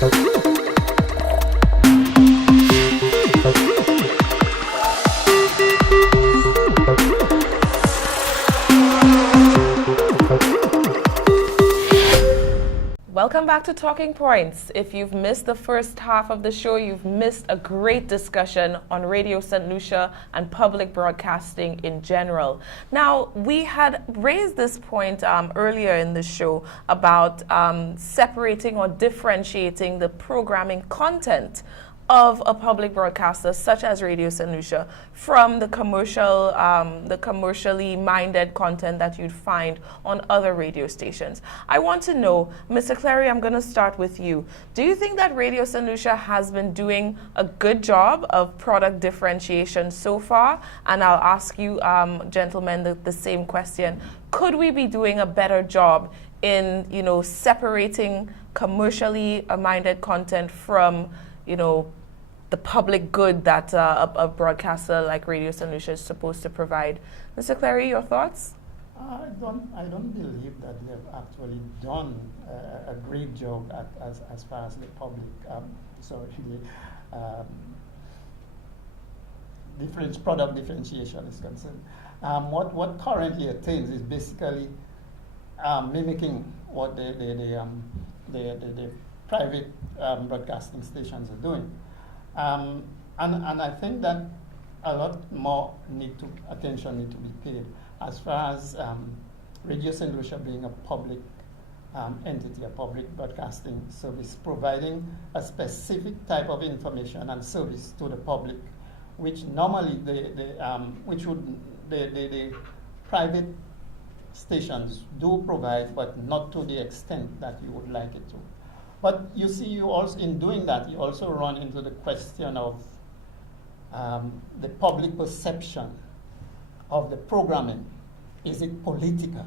Welcome back to Talking Points. If you've missed the first half of the show, you've missed a great discussion on Radio St Lucia and public broadcasting in general. Now, we had raised this point earlier in the show about separating or differentiating the programming content of a public broadcaster such as Radio St Lucia from the commercially minded content that you'd find on other radio stations. I want to know, Mr. Clary, I'm going to start with you. Do you think that Radio St Lucia has been doing a good job of product differentiation so far? And I'll ask you, gentlemen, the same question. Could we be doing a better job in, separating commercially minded content from, the public good that a broadcaster like Radio St Lucia is supposed to provide? Mr. Clary, your thoughts? I don't believe that they have actually done a great job as far as the public, product differentiation is concerned. What currently attains is basically mimicking what the private broadcasting stations are doing. And I think that a lot more attention need to be paid as far as Radio St Lucia being a public entity, a public broadcasting service, providing a specific type of information and service to the public, which normally the private stations do provide, but not to the extent that you would like it to. But you see, you also, in doing that, you also run into the question of the public perception of the programming. Is it political?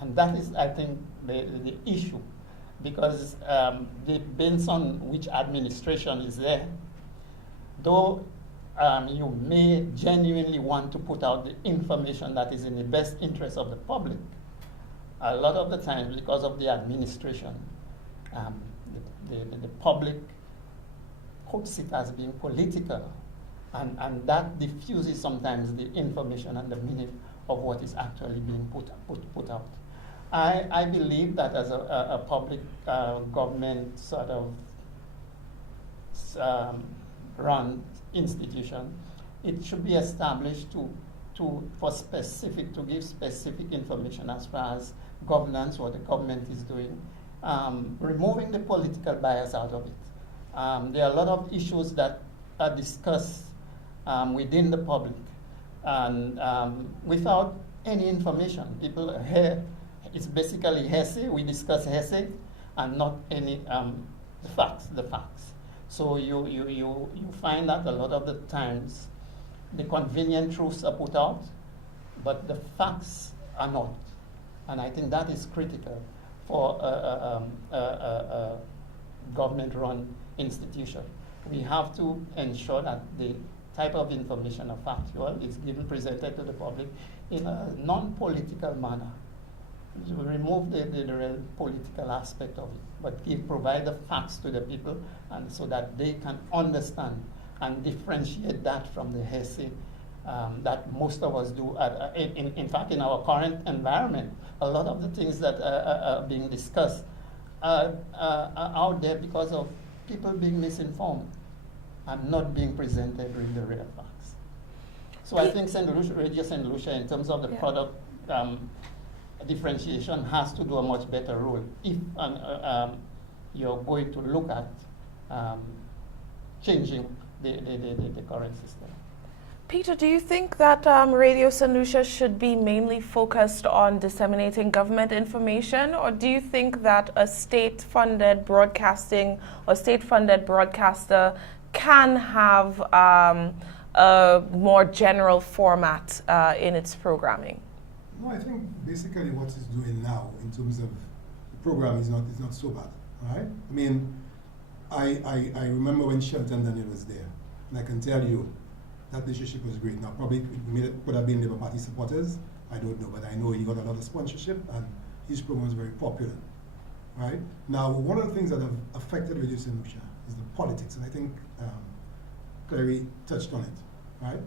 And that is, I think, the issue, because depends on which administration is there. Though you may genuinely want to put out the information that is in the best interest of the public, a lot of the times, because of the administration, the public puts it as being political, and that diffuses sometimes the information and the meaning of what is actually being put out. I believe that as a public government sort of run institution, it should be established to give specific information as far as governance, what the government is doing, removing the political bias out of it. There are a lot of issues that are discussed within the public, and without any information. People hear, it's basically hearsay. We discuss hearsay and not any the facts. So you find that a lot of the times the convenient truths are put out, but the facts are not. And I think that is critical for a government-run institution. We have to ensure that the type of information or factual is presented to the public in a non-political manner. So we remove the real political aspect of it, but provide the facts to the people, and so that they can understand and differentiate that from the hearsay that most of us do. In fact, in our current environment, a lot of the things that are being discussed are out there because of people being misinformed and not being presented with the real facts. So I think Radio St Lucia, in terms of the product differentiation, has to do a much better role if you're going to look at changing the current system. Peter, do you think that Radio St Lucia should be mainly focused on disseminating government information, or do you think that a state-funded broadcasting or state-funded broadcaster can have a more general format in its programming? No, I think basically what it's doing now in terms of the program is not so bad. All right? I mean, I remember when Shelton Daniel was there, and I can tell you that relationship was great. Now, probably could have been Labour Party supporters, I don't know, but I know he got a lot of sponsorship, and his program was very popular. right? Now, one of the things that have affected Radio St Lucia is the politics, and I think Clary touched on it, right?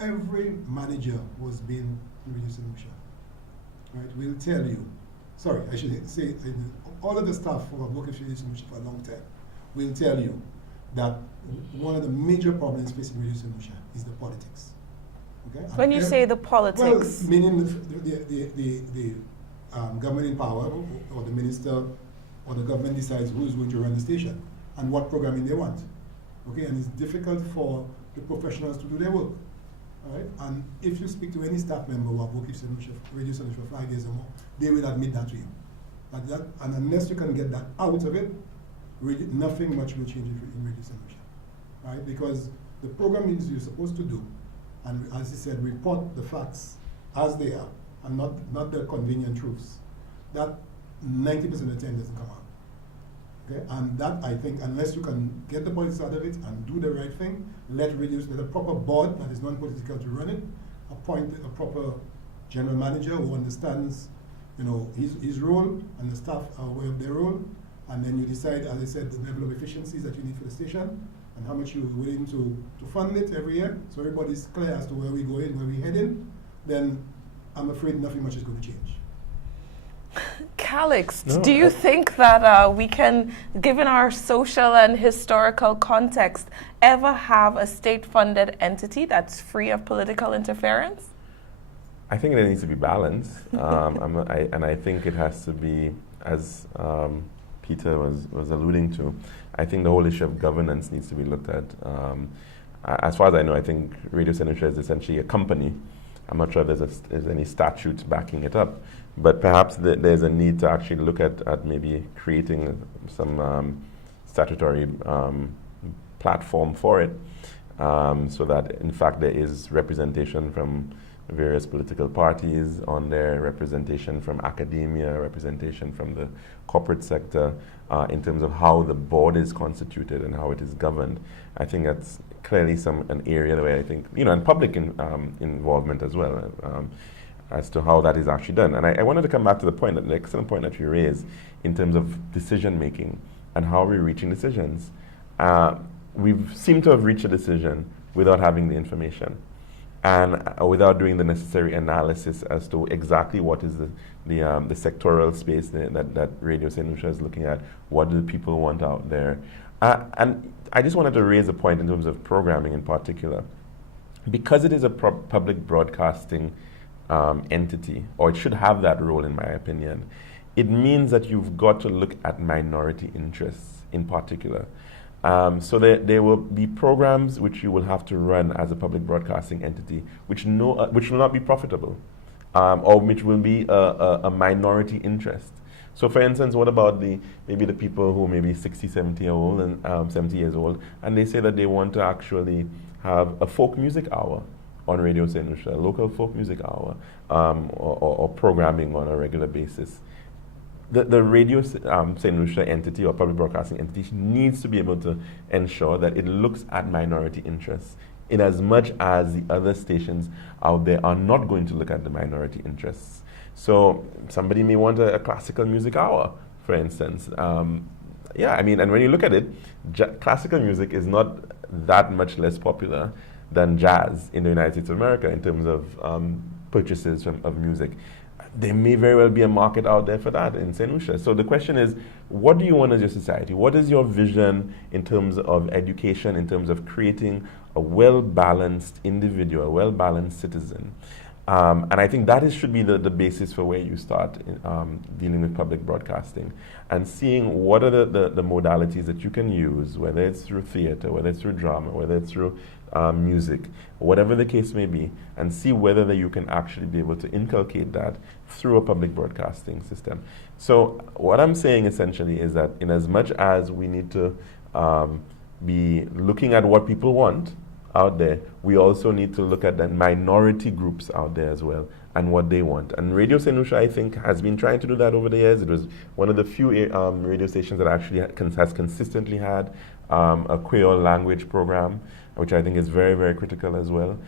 Every manager who has been in Radio St Lucia, right, will tell you, sorry, I should say, all of the staff who have worked with Radio St Lucia for a long time will tell you that one of the major problems facing Radio St Lucia is the politics. Okay? When you say the politics, well, meaning the government in power, or the minister, or the government decides who is going to run the station and what programming they want. Okay, and it's difficult for the professionals to do their work. All right, and if you speak to any staff member who have worked with Radio St Lucia for 5 years or more, they will admit that to you. And unless you can get that out of it, nothing much will change in Radio St Lucia, right? Because the programming you're supposed to do, and as he said, report the facts as they are, and not the convenient truths. That 90% of the time doesn't come out. Okay, and that, I think, unless you can get the politics out of it and do the right thing, let a proper board that is non-political to run it, appoint a proper general manager who understands, his role, and the staff are aware of their role, and then you decide, as I said, the level of efficiencies that you need for the station, and how much you're willing to fund it every year, so everybody's clear as to where we're going, where we're heading, then I'm afraid nothing much is going to change. Calix, do you think that we can, given our social and historical context, ever have a state-funded entity that's free of political interference? I think there needs to be balance, and I think it has to be, as Peter was alluding to, I think the whole issue of governance needs to be looked at. As far as I know, I think Radio St Lucia is essentially a company. I'm not sure if there's any statutes backing it up, but perhaps there's a need to actually look at maybe creating some statutory platform for it, so that in fact there is representation from various political parties on there, representation from academia, representation from the corporate sector, in terms of how the board is constituted and how it is governed. I think that's clearly an area where I think, and public involvement as well, as to how that is actually done. And I wanted to come back to the excellent point that you raised in terms of decision making and how we're reaching decisions. We seem to have reached a decision without having the information, and without doing the necessary analysis as to exactly what is the sectoral space that Radio St Lucia is looking at. What do the people want out there? And I just wanted to raise a point in terms of programming in particular. Because it is a public broadcasting entity, or it should have that role in my opinion, it means that you've got to look at minority interests in particular. So there will be programs which you will have to run as a public broadcasting entity, which will not be profitable, or which will be a minority interest. So, for instance, what about maybe the people who may be 60, 70 years old and 70 years old, and they say that they want to actually have a folk music hour on Radio St Lucia, a local folk music hour, or programming on a regular basis. The Radio St Lucia entity or public broadcasting entity needs to be able to ensure that it looks at minority interests, in as much as the other stations out there are not going to look at the minority interests. So somebody may want a classical music hour, for instance. And when you look at it, classical music is not that much less popular than jazz in the United States of America in terms of purchases of music. There may very well be a market out there for that in St. Lucia. So the question is, what do you want as your society? What is your vision in terms of education, in terms of creating a well-balanced individual, a well-balanced citizen? And I think that should be the basis for where you start dealing with public broadcasting, and seeing what are the modalities that you can use, whether it's through theater, whether it's through drama, whether it's through music, whatever the case may be, and see whether you can actually be able to inculcate that through a public broadcasting system. So what I'm saying essentially is that in as much as we need to be looking at what people want out there, we also need to look at the minority groups out there as well and what they want. And Radio St Lucia, I think, has been trying to do that over the years. It was one of the few radio stations that actually has consistently had a Creole language program, which I think is very, very critical as well.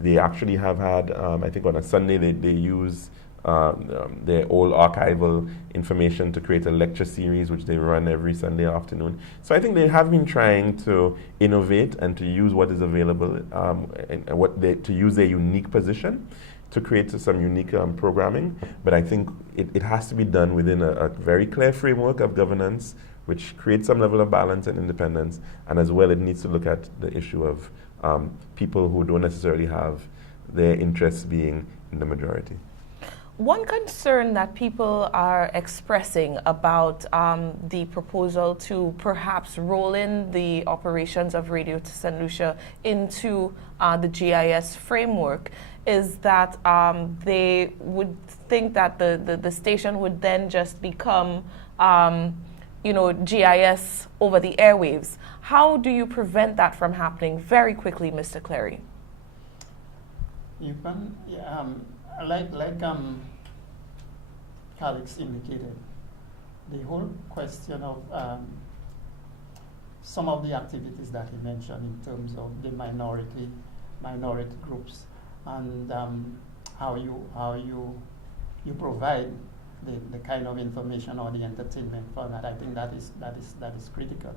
They actually have had, I think on a Sunday, they use their old archival information to create a lecture series which they run every Sunday afternoon. So I think they have been trying to innovate and to use what is available and to use their unique position to create some unique programming. But I think it has to be done within a very clear framework of governance which creates some level of balance and independence, and as well it needs to look at the issue of people who don't necessarily have their interests being in the majority. One concern that people are expressing about the proposal to perhaps roll in the operations of Radio to St Lucia into the GIS framework is that they would think that the station would then just become GIS over the airwaves. How do you prevent that from happening? Very quickly, Mr. Clary. You can, like Calix indicated, the whole question of some of the activities that he mentioned in terms of the minority groups and how you provide the kind of information or the entertainment for that. I think that is critical.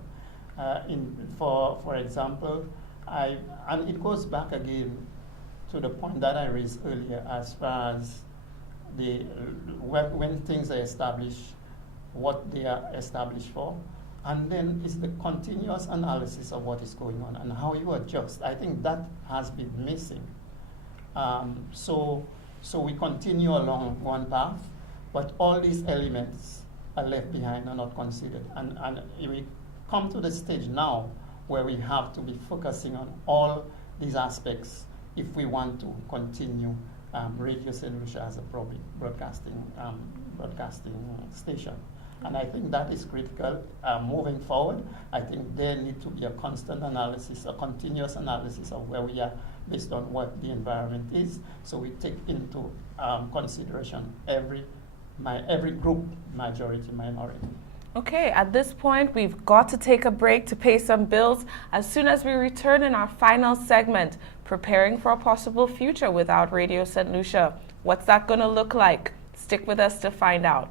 For example, and it goes back again to the point that I raised earlier as far as when things are established, what they are established for, and then it's the continuous analysis of what is going on and how you adjust. I think that has been missing. So we continue along one path, but all these elements are left behind and not considered. And we come to the stage now where we have to be focusing on all these aspects if we want to continue Radio St Lucia as a broadcasting station. And I think that is critical moving forward. I think there needs to be a constant analysis, a continuous analysis of where we are based on what the environment is. So we take into consideration every group, majority, minority. Okay, at this point, we've got to take a break to pay some bills. As soon as we return in our final segment, preparing for a possible future without Radio St Lucia. What's that going to look like? Stick with us to find out.